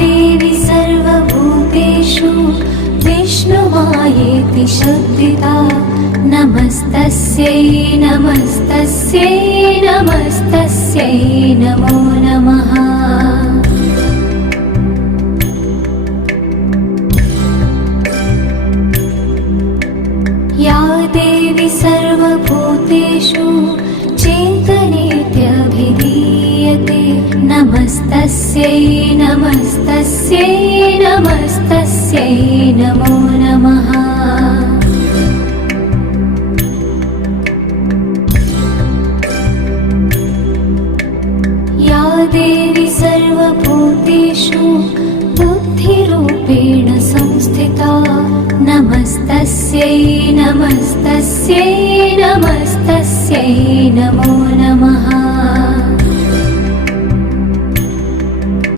देवी सर्वभूतेषु विष्णुमायेति शब्दिता नमस्तस्यै नमस्तस्यै नमस्तस्यै नमो नमः। या देवी सर्वभूतेषु चेतनेत्यभिधीयते नमस्तस्यै नमस्तस्यै नमस्तस्यै नमो नमः। या देवी सर्वभूतेषु बुद्धिरूपेण संस्थिता नमस्तस्यै नमस्तस्यै नमस्तस्यै नमो नमः।